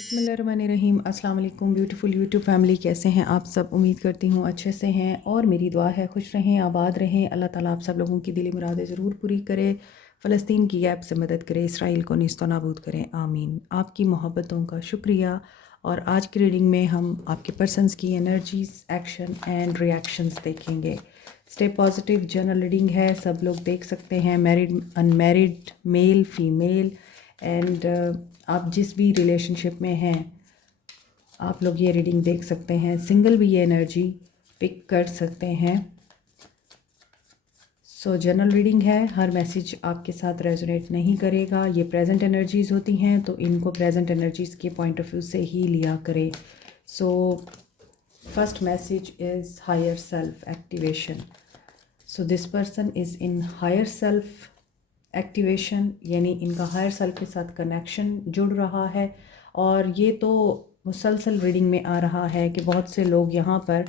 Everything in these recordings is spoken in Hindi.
बिस्मिल्लाहिर्रहमानिर्रहीम। अस्सलाम वालेकुम ब्यूटीफुल यूट्यूब फैमिली, कैसे हैं आप सब? उम्मीद करती हूँ अच्छे से हैं और मेरी दुआ है खुश रहें, आबाद रहें। अल्लाह ताला आप सब लोगों की दिली मुरादें ज़रूर पूरी करे, फ़लस्तीन की गैप से मदद करे, इसराइल को निस्तो नाबूद करें, आमीन। आपकी मोहब्बतों का शुक्रिया। और आज की रीडिंग में हम आपके पर्सन्स की एनर्जीज, एक्शन एंड रिएक्शंस देखेंगे। स्टे पॉजिटिव जनरल रीडिंग है, सब लोग देख सकते हैं, married unmarried, male female and आप जिस भी रिलेशनशिप में हैं आप लोग ये रीडिंग देख सकते हैं। सिंगल भी ये एनर्जी पिक कर सकते हैं। सो जनरल रीडिंग है, हर मैसेज आपके साथ रेजोनेट नहीं करेगा। ये प्रेजेंट एनर्जीज़ होती हैं तो इनको प्रेजेंट एनर्जीज़ के पॉइंट ऑफ व्यू से ही लिया करें। So first message is higher self activation. So this person is in higher self activation, यानी इनका हायर सेल्फ के साथ कनेक्शन जुड़ रहा है। और ये तो मुसलसल रीडिंग में आ रहा है कि बहुत से लोग यहाँ पर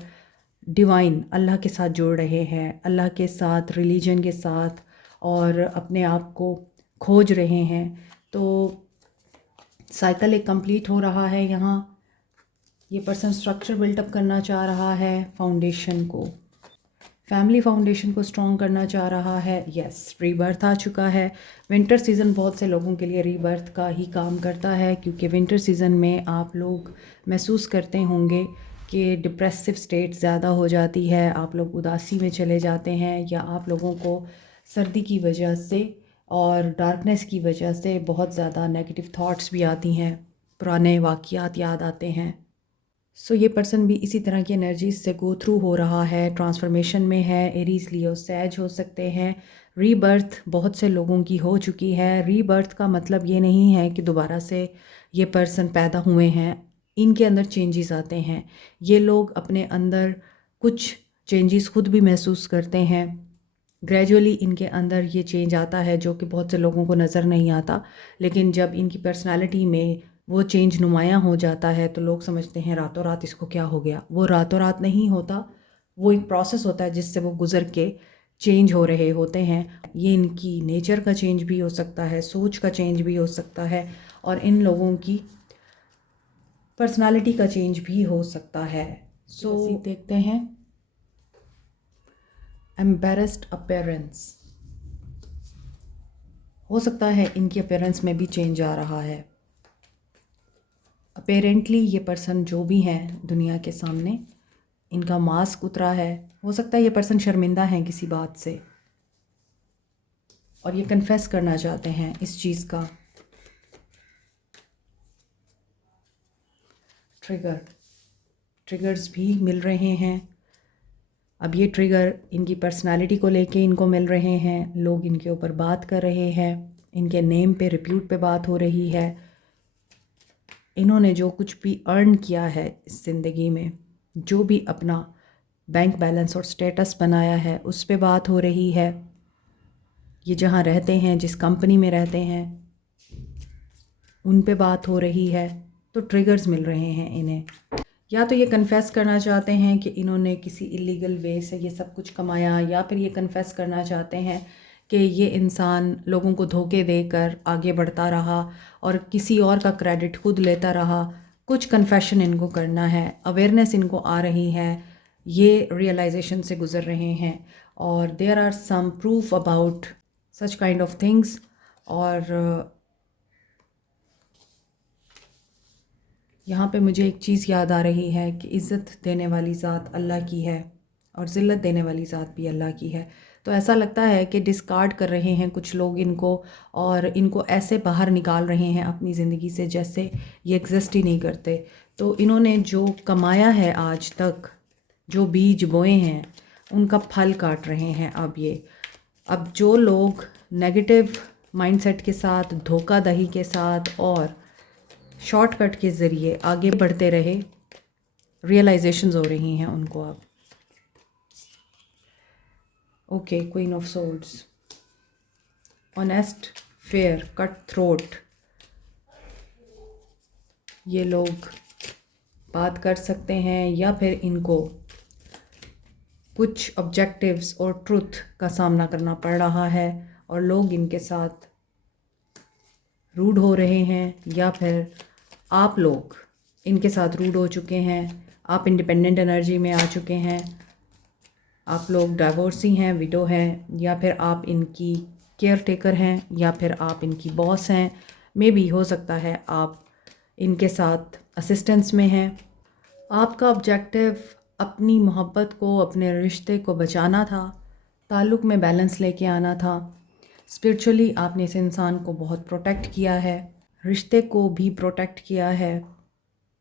डिवाइन अल्लाह के साथ जुड़ रहे हैं, अल्लाह के साथ, रिलीजन के साथ, और अपने आप को खोज रहे हैं। तो साइकिल एक कंप्लीट हो रहा है यहाँ। ये पर्सन स्ट्रक्चर बिल्टअप करना चाह रहा है, फाउंडेशन को, फैमिली फाउंडेशन को स्ट्रॉन्ग करना चाह रहा है। यस, रीबर्थ आ चुका है। विंटर सीज़न बहुत से लोगों के लिए रीबर्थ का ही काम करता है, क्योंकि विंटर सीज़न में आप लोग महसूस करते होंगे कि डिप्रेसिव स्टेट ज़्यादा हो जाती है, आप लोग उदासी में चले जाते हैं, या आप लोगों को सर्दी की वजह से और डार्कनेस की वजह से बहुत ज़्यादा नेगेटिव थॉट्स भी आती हैं, पुराने वाक़यात याद आते हैं। सो ये पर्सन भी इसी तरह की एनर्जीज से गो थ्रू हो रहा है, ट्रांसफॉर्मेशन में है। एरीज, लियो, सैज हो सकते हैं। रीबर्थ बहुत से लोगों की हो चुकी है। रीबर्थ का मतलब ये नहीं है कि दोबारा से ये पर्सन पैदा हुए हैं, इनके अंदर चेंजेस आते हैं। ये लोग अपने अंदर कुछ चेंजेस खुद भी महसूस करते हैं। ग्रेजुअली इनके अंदर ये चेंज आता है जो कि बहुत से लोगों को नज़र नहीं आता, लेकिन जब इनकी पर्सनालिटी में वो चेंज नुमायाँ हो जाता है तो लोग समझते हैं रातों रात इसको क्या हो गया। वो रातों रात नहीं होता, वो एक प्रोसेस होता है जिससे वो गुज़र के चेंज हो रहे होते हैं। ये इनकी नेचर का चेंज भी हो सकता है, सोच का चेंज भी हो सकता है, और इन लोगों की पर्सनालिटी का चेंज भी हो सकता है। सो देखते हैं। एम्बेरस्ड अपीयरेंस, हो सकता है इनकी अपीयरेंस में भी चेंज आ रहा है। अपेरेंटली ये पर्सन जो भी हैं दुनिया के सामने, इनका मास्क उतरा है। हो सकता है ये पर्सन शर्मिंदा हैं किसी बात से और ये कन्फेस करना चाहते हैं इस चीज़ का। ट्रिगर्स भी मिल रहे हैं। अब ये ट्रिगर इनकी पर्सनालिटी को लेके इनको मिल रहे हैं। लोग इनके ऊपर बात कर रहे हैं, इनके नेम पे, रिप्यूट पे बात हो रही है। इन्होंने जो कुछ भी अर्न किया है इस ज़िंदगी में, जो भी अपना बैंक बैलेंस और स्टेटस बनाया है, उस पे बात हो रही है। ये जहाँ रहते हैं, जिस कंपनी में रहते हैं, उन पे बात हो रही है। तो ट्रिगर्स मिल रहे हैं इन्हें। या तो ये कन्फेस करना चाहते हैं कि इन्होंने किसी इलीगल वे से ये सब कुछ कमाया, या फिर ये कन्फेस करना चाहते हैं कि ये इंसान लोगों को धोखे देकर आगे बढ़ता रहा और किसी और का क्रेडिट खुद लेता रहा। कुछ कन्फेशन इनको करना है, अवेयरनेस इनको आ रही है, ये रियलाइजेशन से गुज़र रहे हैं, और there are some proof about such kind of things. और यहाँ पे मुझे एक चीज़ याद आ रही है कि इज़्ज़त देने वाली ज़ात अल्लाह की है और ज़िल्लत देने वाली ज़ात भी अल्लाह की है। तो ऐसा लगता है कि डिस्कार्ड कर रहे हैं कुछ लोग इनको, और इनको ऐसे बाहर निकाल रहे हैं अपनी ज़िंदगी से जैसे ये एग्जिस्ट ही नहीं करते। तो इन्होंने जो कमाया है आज तक, जो बीज बोए हैं, उनका फल काट रहे हैं अब जो लोग नेगेटिव माइंडसेट के साथ, धोखाधड़ी के साथ और शॉर्टकट के ज़रिए आगे बढ़ते रहे, रियलाइजेशंस हो रही हैं उनको अब। Okay, queen of swords, honest, fair, cut throat. ये लोग बात कर सकते हैं या फिर इनको कुछ ऑब्जेक्टिव्स और ट्रुथ का सामना करना पड़ रहा है और लोग इनके साथ रूड हो रहे हैं या फिर आप लोग इनके साथ रूड हो चुके हैं, आप इंडिपेंडेंट एनर्जी में आ चुके हैं, आप लोग डाइवोर्सी हैं, विडो हैं, या फिर आप इनकी केयर टेकर हैं, या फिर आप इनकी बॉस हैं। मे बी हो सकता है आप इनके साथ असिस्टेंस में हैं। आपका ऑब्जेक्टिव अपनी मोहब्बत को, अपने रिश्ते को बचाना था, ताल्लुक़ में बैलेंस लेके आना था। स्पिरिचुअली आपने इस इंसान को बहुत प्रोटेक्ट किया है, रिश्ते को भी प्रोटेक्ट किया है,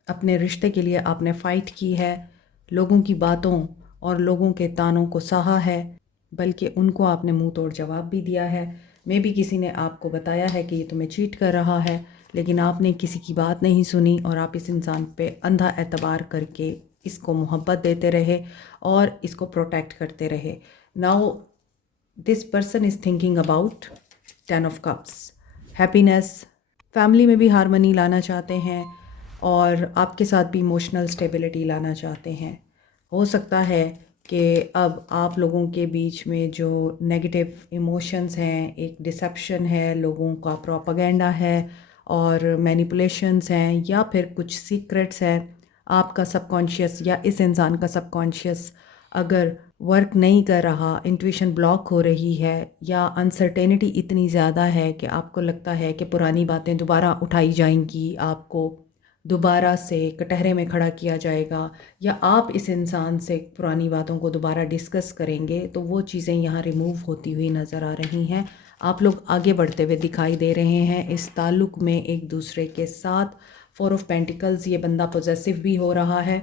अपने रिश्ते के लिए आपने फ़ाइट की है, लोगों की बातों और लोगों के तानों को सहा है, बल्कि उनको आपने मुंह तोड़ जवाब भी दिया है। मे बी किसी ने आपको बताया है कि ये तुम्हें चीट कर रहा है, लेकिन आपने किसी की बात नहीं सुनी और आप इस इंसान पे अंधा एतबार करके इसको मोहब्बत देते रहे और इसको प्रोटेक्ट करते रहे। Now this person is thinking about 10 of cups, happiness, family में भी हारमनी लाना चाहते हैं और आपके साथ भी इमोशनल स्टेबिलिटी लाना चाहते हैं। हो सकता है कि अब आप लोगों के बीच में जो नेगेटिव इमोशंस हैं, एक डिसेप्शन है, लोगों का प्रोपेगेंडा है और मैनिपुलेशंस हैं, या फिर कुछ सीक्रेट्स हैं, आपका सबकॉन्शियस या इस इंसान का सबकॉन्शियस अगर वर्क नहीं कर रहा, इंट्यूशन ब्लॉक हो रही है, या अनसर्टेनिटी इतनी ज़्यादा है कि आपको लगता है कि पुरानी बातें दोबारा उठाई जाएंगी, आपको दोबारा से कटहरे में खड़ा किया जाएगा, या आप इस इंसान से पुरानी बातों को दोबारा डिस्कस करेंगे, तो वो चीज़ें यहाँ रिमूव होती हुई नज़र आ रही हैं। आप लोग आगे बढ़ते हुए दिखाई दे रहे हैं इस ताल्लुक़ में एक दूसरे के साथ। 4 ऑफ पेंटिकल्स, ये बंदा पॉजेसिव भी हो रहा है,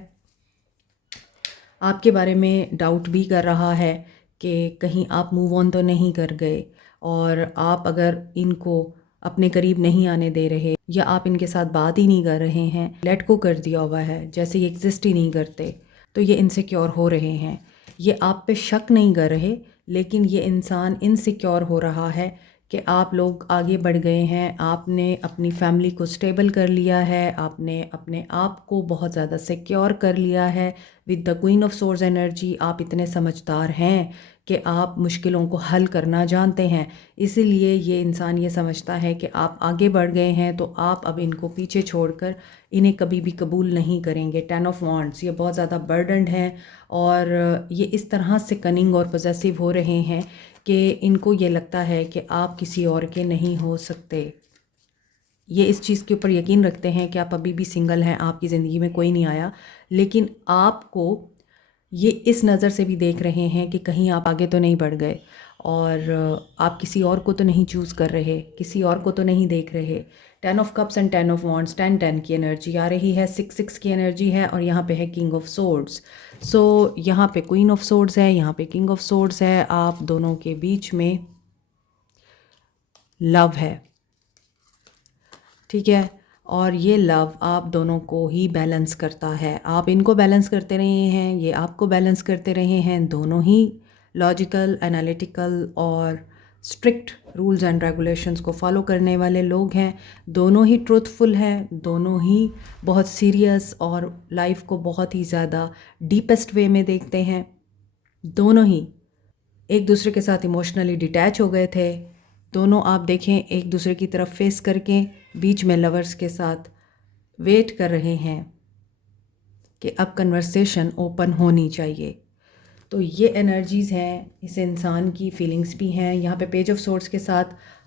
आपके बारे में डाउट भी कर रहा है कि कहीं आप मूव ऑन तो नहीं कर गए, और आप अगर इनको अपने करीब नहीं आने दे रहे या आप इनके साथ बात ही नहीं कर रहे हैं, लेट गो कर दिया हुआ है, जैसे ये एग्जिस्ट ही नहीं करते, तो ये इनसिक्योर हो रहे हैं। ये आप पे शक नहीं कर रहे, लेकिन ये इंसान इनसिक्योर हो रहा है कि आप लोग आगे बढ़ गए हैं, आपने अपनी फैमिली को स्टेबल कर लिया है, आपने अपने आप को बहुत ज़्यादा सिक्योर कर लिया है with the queen of source energy. आप इतने समझदार हैं कि आप मुश्किलों को हल करना जानते हैं, इसीलिए ये इंसान ये समझता है कि आप आगे बढ़ गए हैं, तो आप अब इनको पीछे छोड़कर इन्हें कभी भी कबूल नहीं करेंगे। 10 ऑफ वॉन्ड्स, ये बहुत ज़्यादा बर्डन्ड हैं और ये इस तरह से कनिंग और पॉजेसिव हो रहे हैं कि इनको ये लगता है कि आप किसी और के नहीं हो सकते। ये इस चीज़ के ऊपर यकीन रखते हैं कि आप अभी भी सिंगल हैं, आपकी ज़िंदगी में कोई नहीं आया, लेकिन आपको ये इस नज़र से भी देख रहे हैं कि कहीं आप आगे तो नहीं बढ़ गए और आप किसी और को तो नहीं चूज़ कर रहे, किसी और को तो नहीं देख रहे। 10 of cups and 10 of wands, 10 की एनर्जी आ रही है, 6 की एनर्जी है, और यहाँ पे है किंग ऑफ सोर्ड्स। सो यहाँ पे क्वीन ऑफ सोर्ड्स है, यहाँ पे किंग ऑफ सोर्ड्स है। आप दोनों के बीच में लव है, ठीक है, और ये लव आप दोनों को ही बैलेंस करता है। आप इनको बैलेंस करते रहे हैं, ये आपको बैलेंस करते रहे हैं। दोनों ही लॉजिकल, एनालिटिकल और स्ट्रिक्ट रूल्स एंड रेगुलेशंस को फॉलो करने वाले लोग हैं। दोनों ही ट्रूथफुल हैं, दोनों ही बहुत सीरियस और लाइफ को बहुत ही ज़्यादा डीपेस्ट वे में देखते हैं। दोनों ही एक दूसरे के साथ इमोशनली डिटैच हो गए थे। दोनों आप देखें एक दूसरे की तरफ फेस करके बीच में लवर्स के साथ वेट कर रहे हैं कि अब कन्वर्सेशन ओपन होनी चाहिए। तो ये एनर्जीज़ हैं, इस इंसान की फीलिंग्स भी हैं। यहाँ पे पेज ऑफ सोर्ड्स के साथ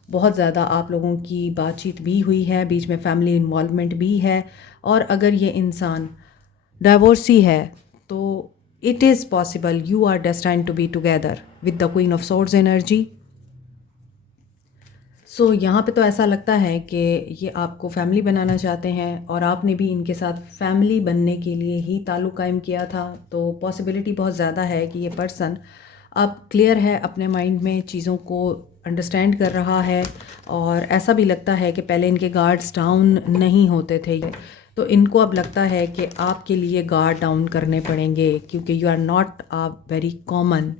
बहुत ज़्यादा आप लोगों की बातचीत भी हुई है, बीच में फैमिली इन्वॉल्वमेंट भी है, और अगर ये इंसान डाइवोर्सी है तो it is possible you are destined to be together with the queen of swords energy. So यहाँ पे तो ऐसा लगता है कि ये आपको फैमिली बनाना चाहते हैं और आपने भी इनके साथ फैमिली बनने के लिए ही ताल्लुक़ कायम किया था। तो पॉसिबिलिटी बहुत ज़्यादा है कि ये पर्सन अब क्लियर है, अपने माइंड में चीज़ों को अंडरस्टैंड कर रहा है, और ऐसा भी लगता है कि पहले इनके गार्ड्स डाउन नहीं होते थे ये, तो इनको अब लगता है कि आपके लिए गार्ड डाउन करने पड़ेंगे, क्योंकि you are not a very common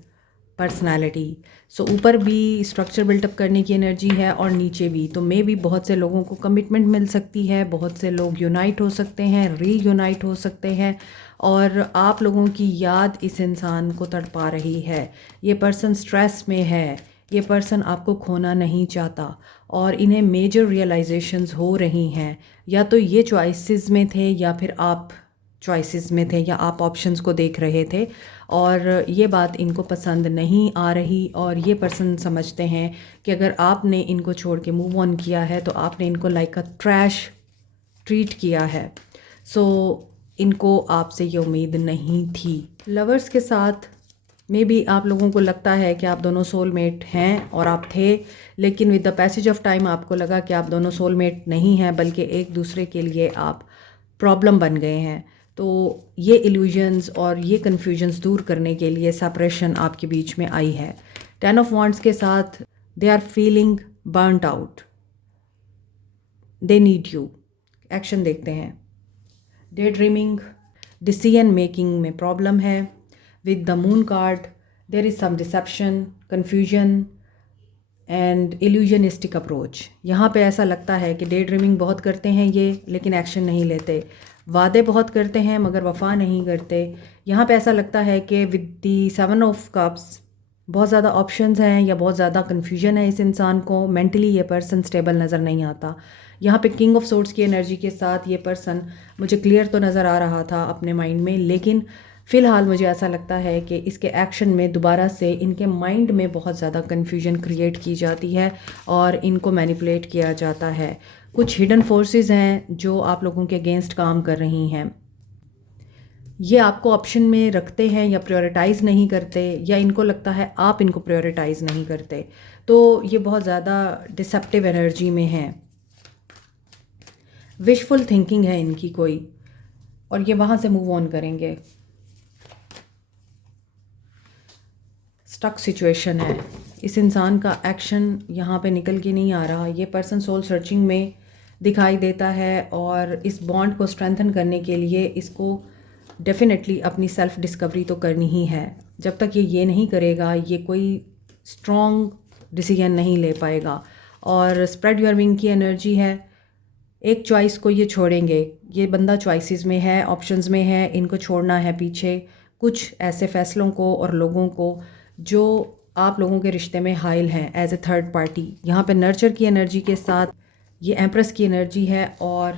personality. So ऊपर भी स्ट्रक्चर बिल्टअप करने की एनर्जी है और नीचे भी, तो मे भी बहुत से लोगों को कमिटमेंट मिल सकती है, बहुत से लोग यूनाइट हो सकते हैं, रीयूनाइट हो सकते हैं, और आप लोगों की याद इस इंसान को तड़पा रही है। ये पर्सन स्ट्रेस में है, ये पर्सन आपको खोना नहीं चाहता, और इन्हें मेजर रियलाइजेशंस हो रही हैं, या तो ये चॉइसेस में थे या फिर आप चॉइसेस में थे या आप ऑप्शंस को देख रहे थे और ये बात इनको पसंद नहीं आ रही और ये पर्सन समझते हैं कि अगर आपने इनको छोड़ के मूव ऑन किया है तो आपने इनको लाइक अ ट्रैश ट्रीट किया है। सो इनको आपसे ये उम्मीद नहीं थी। लवर्स के साथ मे बी आप लोगों को लगता है कि आप दोनों सोलमेट हैं और आप थे, लेकिन with the passage of time आपको लगा कि आप दोनों सोलमेट नहीं हैं बल्कि एक दूसरे के लिए आप प्रॉब्लम बन गए हैं। तो ये इल्यूजन्स और ये कन्फ्यूजन्स दूर करने के लिए सेपरेशन आपके बीच में आई है। 10 ऑफ वांड्स के साथ they are feeling burned out, they need you. Action देखते हैं। डे ड्रीमिंग, डिसीजन मेकिंग में प्रॉब्लम है। With the moon card there is some deception, confusion and illusionistic approach. यहाँ पे ऐसा लगता है कि डे ड्रीमिंग बहुत करते हैं ये, लेकिन एक्शन नहीं लेते। वादे बहुत करते हैं मगर वफा नहीं करते। यहाँ पे ऐसा लगता है कि विद दी 7 ऑफ कप्स बहुत ज़्यादा ऑप्शंस हैं या बहुत ज़्यादा कन्फ्यूजन है इस इंसान को। मेंटली ये पर्सन स्टेबल नज़र नहीं आता। यहाँ पे किंग ऑफ सोर्ड्स की एनर्जी के साथ ये पर्सन मुझे क्लियर तो नज़र आ रहा था अपने माइंड में, लेकिन फ़िलहाल मुझे ऐसा लगता है कि इसके एक्शन में दोबारा से इनके माइंड में बहुत ज़्यादा कन्फ्यूजन क्रिएट की जाती है और इनको मैनिपुलेट किया जाता है। कुछ हिडन फोर्सेस हैं जो आप लोगों के अगेंस्ट काम कर रही हैं। ये आपको ऑप्शन में रखते हैं या प्रायोरिटाइज़ नहीं करते, या इनको लगता है आप इनको प्रायोरिटाइज़ नहीं करते। तो ये बहुत ज़्यादा डिसेप्टिव एनर्जी में है। विशफुल थिंकिंग है इनकी कोई, और ये वहाँ से मूव ऑन करेंगे। स्टक सिचुएशन है। इस इंसान का एक्शन यहाँ पे निकल के नहीं आ रहा। ये पर्सन सोल सर्चिंग में दिखाई देता है और इस बॉन्ड को स्ट्रेंथन करने के लिए इसको डेफिनेटली अपनी सेल्फ डिस्कवरी तो करनी ही है। जब तक ये नहीं करेगा ये कोई स्ट्रॉन्ग डिसीजन नहीं ले पाएगा। और स्प्रेड योर विंग की एनर्जी है। एक चॉइस को ये छोड़ेंगे। ये बंदा चॉइसेस में है, ऑप्शंस में है, इनको छोड़ना है पीछे कुछ ऐसे फैसलों को और लोगों को जो आप लोगों के रिश्ते में हाइल हैं एज ए थर्ड पार्टी। यहाँ पे नर्चर की एनर्जी के साथ ये एम्प्रेस की एनर्जी है और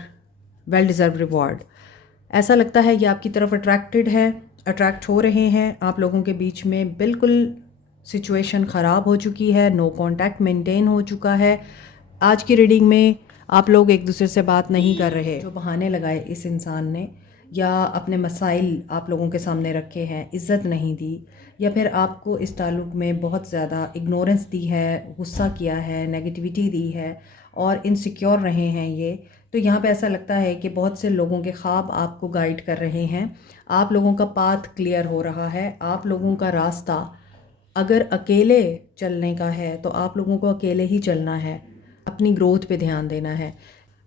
वेल डिज़र्व रिवॉर्ड। ऐसा लगता है ये आपकी तरफ अट्रैक्ट हो रहे हैं। आप लोगों के बीच में बिल्कुल सिचुएशन ख़राब हो चुकी है, नो कांटेक्ट मेंटेन हो चुका है। आज की रीडिंग में आप लोग एक दूसरे से बात नहीं कर रहे। जो बहाने लगाए इस इंसान ने या अपने मसाइल आप लोगों के सामने रखे हैं, इज़्ज़त नहीं दी या फिर आपको इस ताल्लुक़ में बहुत ज़्यादा इग्नोरेंस दी है, गुस्सा किया है, नेगेटिविटी दी है और इनसिक्योर रहे हैं ये। तो यहाँ पे ऐसा लगता है कि बहुत से लोगों के ख्वाब आपको गाइड कर रहे हैं। आप लोगों का पाथ क्लियर हो रहा है। आप लोगों का रास्ता अगर अकेले चलने का है तो आप लोगों को अकेले ही चलना है, अपनी ग्रोथ पे ध्यान देना है।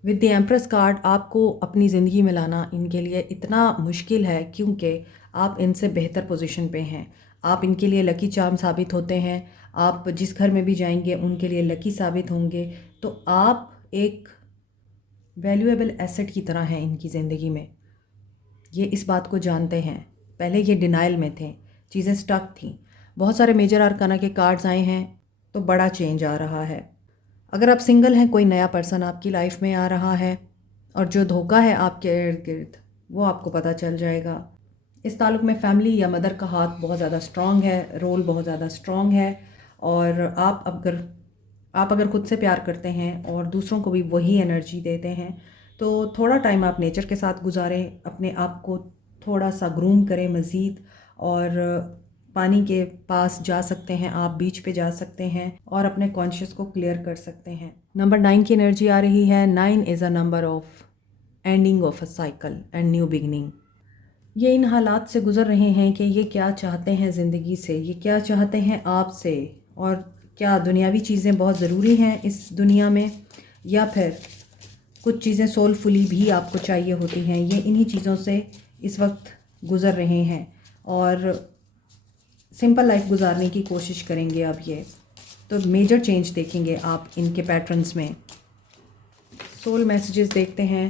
विद द एम्प्रेस कार्ड आपको अपनी ज़िंदगी में लाना इनके लिए इतना मुश्किल है क्योंकि आप इनसे बेहतर पोजीशन पे हैं। आप इनके लिए लकी चार्म साबित होते हैं। आप जिस घर में भी जाएंगे उनके लिए लकी साबित होंगे। तो आप एक वैल्यूएबल एसेट की तरह हैं इनकी ज़िंदगी में। ये इस बात को जानते हैं। पहले ये डिनाइल में थे, चीज़ें स्टक थीं। बहुत सारे मेजर आर्काना के कार्ड्स आए हैं तो बड़ा चेंज आ रहा है। अगर आप सिंगल हैं, कोई नया पर्सन आपकी लाइफ में आ रहा है और जो धोखा है आपके इर्द गिर्द वो आपको पता चल जाएगा। इस ताल्लुक़ में फैमिली या मदर का हाथ बहुत ज़्यादा स्ट्रॉन्ग है, रोल बहुत ज़्यादा स्ट्रॉन्ग है। और आप अगर खुद से प्यार करते हैं और दूसरों को भी वही एनर्जी देते हैं तो थोड़ा टाइम आप नेचर के साथ गुजारें, अपने आप को थोड़ा सा ग्रूम करें मज़ीद, और पानी के पास जा सकते हैं आप, बीच पे जा सकते हैं और अपने कॉन्शियस को क्लियर कर सकते हैं। नंबर 9 की एनर्जी आ रही है। 9 is a number of ending of a cycle and new beginning. ये इन हालात से गुज़र रहे हैं कि ये क्या चाहते हैं ज़िंदगी से, ये क्या चाहते हैं आपसे, और क्या दुनियावी चीज़ें बहुत ज़रूरी हैं इस दुनिया में, या फिर कुछ चीज़ें सोलफुली भी आपको चाहिए होती हैं। ये इन्हीं चीज़ों से इस वक्त गुज़र रहे हैं और सिंपल लाइफ गुजारने की कोशिश करेंगे। अब ये तो मेजर चेंज देखेंगे आप इनके पैटर्न्स में। सोल मैसेजेस देखते हैं।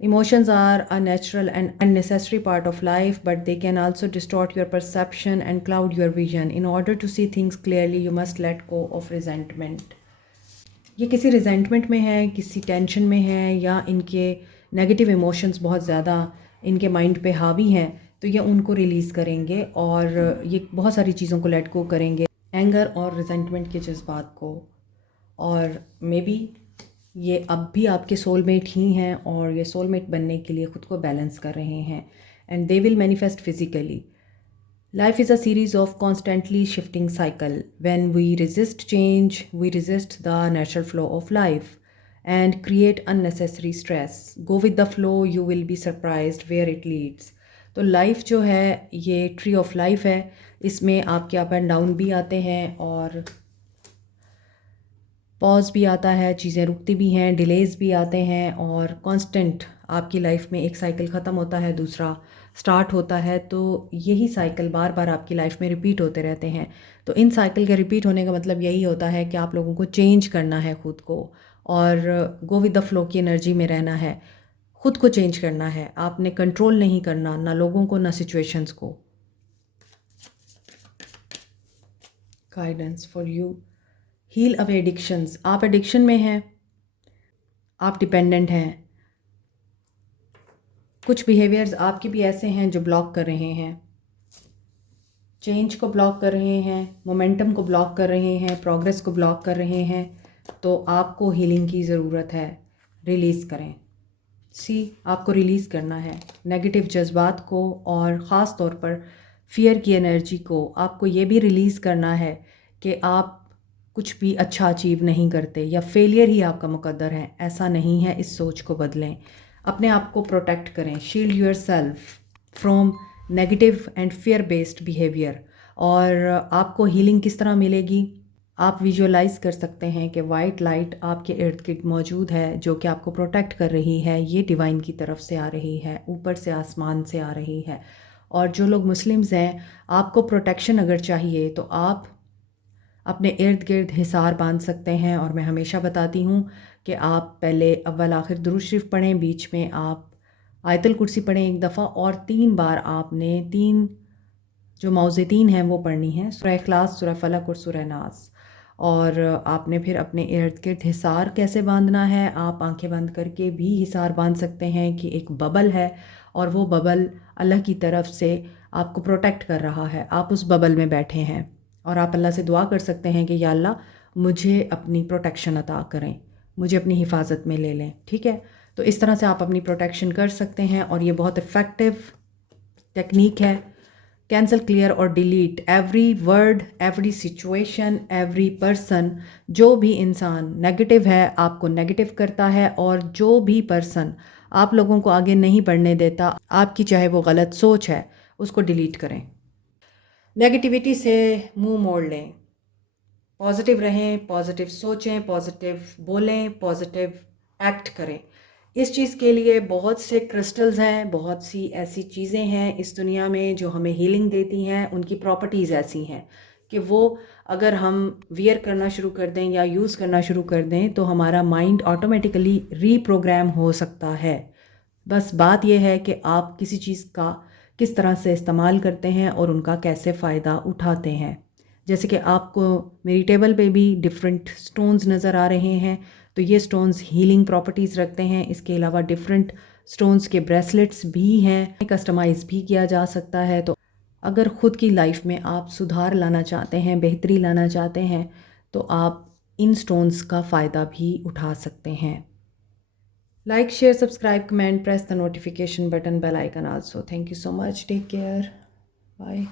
Emotions are a natural and necessary part of life, but they can also distort your perception and cloud your vision. In order to see things clearly, you must let go of resentment. ये किसी रिजेंटमेंट में है, किसी टेंशन में है, या इनके नेगेटिव इमोशंस बहुत ज़्यादा इनके माइंड पे हावी हैं, तो ये उनको रिलीज़ करेंगे और ये बहुत सारी चीज़ों को लेट गो करेंगे, एंगर और रिजेंटमेंट के जज्बात को। और मे बी ये अब भी आपके सोलमेट ही हैं और ये सोलमेट बनने के लिए ख़ुद को बैलेंस कर रहे हैं, and they will manifest physically. Life is a series of constantly shifting cycle. When we resist change, we resist the natural flow of life and create unnecessary stress. Go with the flow, you will be surprised where it leads. तो लाइफ जो है ये ट्री ऑफ लाइफ है, इसमें आपके अप एंड डाउन भी आते हैं और पॉज भी आता है, चीज़ें रुकती भी हैं, डिलेज़ भी आते हैं, और कांस्टेंट आपकी लाइफ में एक साइकिल ख़त्म होता है, दूसरा स्टार्ट होता है। तो यही साइकिल बार बार आपकी लाइफ में रिपीट होते रहते हैं। तो इन साइकिल के रिपीट होने का मतलब यही होता है कि आप लोगों को चेंज करना है ख़ुद को, और गो विद द फ्लो की एनर्जी में रहना है। ख़ुद को चेंज करना है, आपने कंट्रोल नहीं करना, ना लोगों को ना सिचुएशंस को। Guidance for you, heal away addictions. आप एडिक्शन में हैं, आप डिपेंडेंट हैं, कुछ बिहेवियर्स आपके भी ऐसे हैं जो ब्लॉक कर रहे हैं, चेंज को ब्लॉक कर रहे हैं, मोमेंटम को ब्लॉक कर रहे हैं, प्रोग्रेस को ब्लॉक कर रहे हैं। तो आपको हीलिंग की ज़रूरत है, रिलीज़ करें। आपको रिलीज़ करना है नेगेटिव जज्बात को, और ख़ास तौर पर फियर की एनर्जी को। आपको ये भी रिलीज़ करना है कि आप कुछ भी अच्छा अचीव नहीं करते या फेलियर ही आपका मुकद्दर है, ऐसा नहीं है। इस सोच को बदलें, अपने आप को प्रोटेक्ट करें। Shield your self from negative and fear based behaviour. और आपको हीलिंग किस तरह मिलेगी? आप विजुअलाइज कर सकते हैं कि वाइट लाइट आपके इर्द गिर्द मौजूद है, जो कि आपको प्रोटेक्ट कर रही है। ये डिवाइन की तरफ से आ रही है, ऊपर से आसमान से आ रही है। और जो लोग मुस्लिम्स हैं, आपको प्रोटेक्शन अगर चाहिए तो आप अपने इर्द गिर्द हिसार बांध सकते हैं। और मैं हमेशा बताती हूँ कि आप पहले अव्वल आखिर दुरूद शरीफ पढ़ें, बीच में आप आयतुल कुर्सी पढ़ें एक दफ़ा, और 3 बार आपने 3 जो मौज़ेतीन हैं वो पढ़नी है, सूरह इखलास, सूरह फलक और सूरह नास। और आपने फिर अपने इर्द गिर्द हिसार कैसे बांधना है? आप आंखें बंद करके भी हिसार बांध सकते हैं कि एक बबल है और वो बबल अल्लाह की तरफ से आपको प्रोटेक्ट कर रहा है। आप उस बबल में बैठे हैं और आप अल्लाह से दुआ कर सकते हैं कि या अल्लाह मुझे अपनी प्रोटेक्शन अता करें, मुझे अपनी हिफाजत में ले लें। ठीक है, तो इस तरह से आप अपनी प्रोटेक्शन कर सकते हैं, और ये बहुत इफ़ेक्टिव टेक्निक है। कैंसल, क्लियर और delete every word, every situation, every person. जो भी इंसान नेगेटिव है, आपको नेगेटिव करता है, और जो भी पर्सन आप लोगों को आगे नहीं बढ़ने देता, आपकी चाहे वो गलत सोच है, उसको डिलीट करें। नेगेटिविटी से मुंह मोड़ लें, पॉजिटिव रहें, पॉजिटिव सोचें, पॉजिटिव बोलें, पॉजिटिव एक्ट करें। इस चीज़ के लिए बहुत से क्रिस्टल्स हैं, बहुत सी ऐसी चीज़ें हैं इस दुनिया में जो हमें हीलिंग देती हैं। उनकी प्रॉपर्टीज़ ऐसी हैं कि वो अगर हम वियर करना शुरू कर दें या यूज़ करना शुरू कर दें तो हमारा माइंड ऑटोमेटिकली रीप्रोग्राम हो सकता है। बस बात यह है कि आप किसी चीज़ का किस तरह से इस्तेमाल करते हैं और उनका कैसे फ़ायदा उठाते हैं। जैसे कि आपको मेरी टेबल पे भी डिफरेंट स्टोन्स नज़र आ रहे हैं, तो ये स्टोन्स हीलिंग प्रॉपर्टीज़ रखते हैं। इसके अलावा डिफरेंट स्टोन्स के ब्रेसलेट्स भी हैं, कस्टमाइज़ भी किया जा सकता है। तो अगर ख़ुद की लाइफ में आप सुधार लाना चाहते हैं, बेहतरी लाना चाहते हैं, तो आप इन स्टोन्स का फ़ायदा भी उठा सकते हैं। Like, share, subscribe, comment, press the notification button, bell icon also. Thank you so much. Take care. Bye.